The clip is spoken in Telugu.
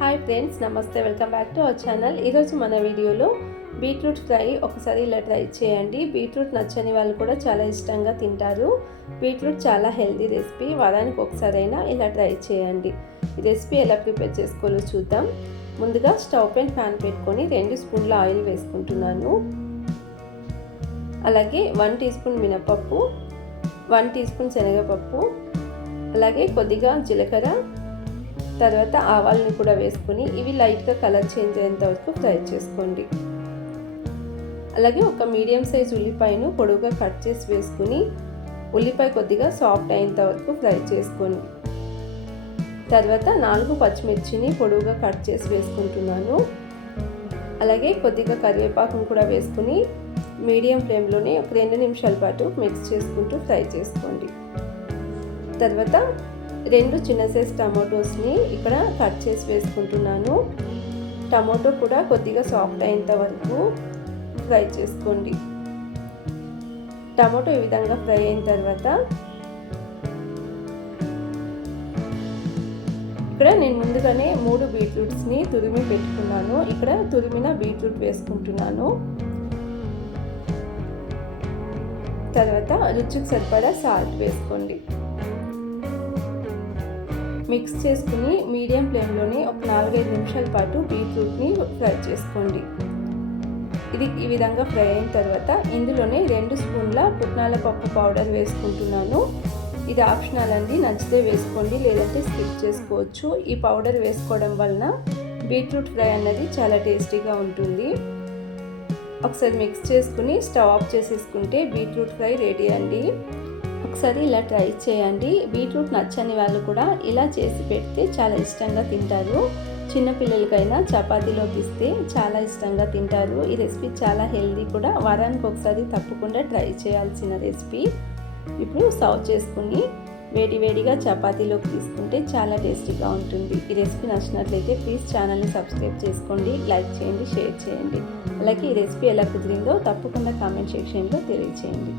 హాయ్ ఫ్రెండ్స్, నమస్తే. Welcome back to our channel. ఈరోజు మన వీడియోలో బీట్రూట్ ఫ్రై ఒకసారి ఇలా ట్రై చేయండి. బీట్రూట్ నచ్చని వాళ్ళు కూడా చాలా ఇష్టంగా తింటారు. బీట్రూట్ చాలా హెల్తీ రెసిపీ. వారానికి ఒకసారైనా ఇలా ట్రై చేయండి. ఈ రెసిపీ ఎలా ప్రిపేర్ చేసుకోవాలో చూద్దాం. ముందుగా స్టవ్ పైన ప్యాన్ పెట్టుకొని 2 స్పూన్ల ఆయిల్ వేసుకుంటున్నాను. అలాగే 1 టీ స్పూన్ మినపప్పు, 1 టీ స్పూన్ శనగపప్పు, అలాగే కొద్దిగా జీలకర్ర, తర్వాత ఆవాలని కూడా వేసుకొని ఇవి లైట్గా కలర్ చేంజ్ అయ్యేంత వరకు ఫ్రై చేసుకోండి. అలాగే ఒక మీడియం సైజ్ ఉల్లిపాయను పొడవుగా కట్ చేసి వేసుకుని ఉల్లిపాయ కొద్దిగా సాఫ్ట్ అయ్యేంత వరకు ఫ్రై చేసుకోండి. తర్వాత 4 పచ్చిమిర్చిని పొడవుగా కట్ చేసి వేసుకుంటున్నాను. అలాగే కొద్దిగా కరివేపాకును కూడా వేసుకుని మీడియం ఫ్లేమ్లోనే ఒక 2 నిమిషాల పాటు మిక్స్ చేసుకుంటూ ఫ్రై చేసుకోండి. తర్వాత 2 చిన్న సైజ్ టమాటోస్ని ఇక్కడ కట్ చేసి వేసుకుంటున్నాను. టమాటో కూడా కొద్దిగా సాఫ్ట్ అయ్యేంత వరకు ఫ్రై చేసుకోండి. టమాటో ఈ విధంగా ఫ్రై అయిన తర్వాత ఇక్కడ నేను ముందుగానే 3 బీట్రూట్స్ని తురిమి పెట్టుకున్నాను. ఇక్కడ తురిమిన బీట్రూట్ వేసుకుంటున్నాను. తర్వాత రుచికి సరిపడా సాల్ట్ వేసుకోండి. మిక్స్ చేసుకుని మీడియం ఫ్లేమ్లోనే ఒక 4-5 నిమిషాల పాటు బీట్రూట్ని ఫ్రై చేసుకోండి. ఇది ఈ విధంగా ఫ్రై అయిన తర్వాత ఇందులోనే 2 స్పూన్ల పుట్నాల పప్పు పౌడర్ వేసుకుంటున్నాను. ఇది ఆప్షనల్ అండి, నచ్చితే వేసుకోండి, లేదంటే స్కిప్ చేసుకోవచ్చు. ఈ పౌడర్ వేసుకోవడం వలన బీట్రూట్ ఫ్రై అన్నది చాలా టేస్టీగా ఉంటుంది. ఒకసారి మిక్స్ చేసుకుని స్టవ్ ఆఫ్ చేసేసుకుంటే బీట్రూట్ ఫ్రై రెడీ అండి. ఒకసారి ఇలా ట్రై చేయండి. బీట్రూట్ నచ్చని వాళ్ళు కూడా ఇలా చేసి పెడితే చాలా ఇష్టంగా తింటారు. చిన్నపిల్లలకైనా చపాతీలోకి ఇస్తే చాలా ఇష్టంగా తింటారు. ఈ రెసిపీ చాలా హెల్దీ కూడా. వారానికి ఒకసారి తప్పకుండా ట్రై చేయాల్సిన రెసిపీ. ఇప్పుడు సర్వ్ చేసుకుని వేడివేడిగా చపాతీలోకి తీసుకుంటే చాలా టేస్టీగా ఉంటుంది. ఈ రెసిపీ నచ్చినట్లయితే ప్లీజ్ ఛానల్ని సబ్స్క్రైబ్ చేసుకోండి, లైక్ చేయండి, షేర్ చేయండి. అలాగే ఈ రెసిపీ ఎలా కుదిరిందో తప్పకుండా కామెంట్ సెక్షన్లో తెలియజేయండి.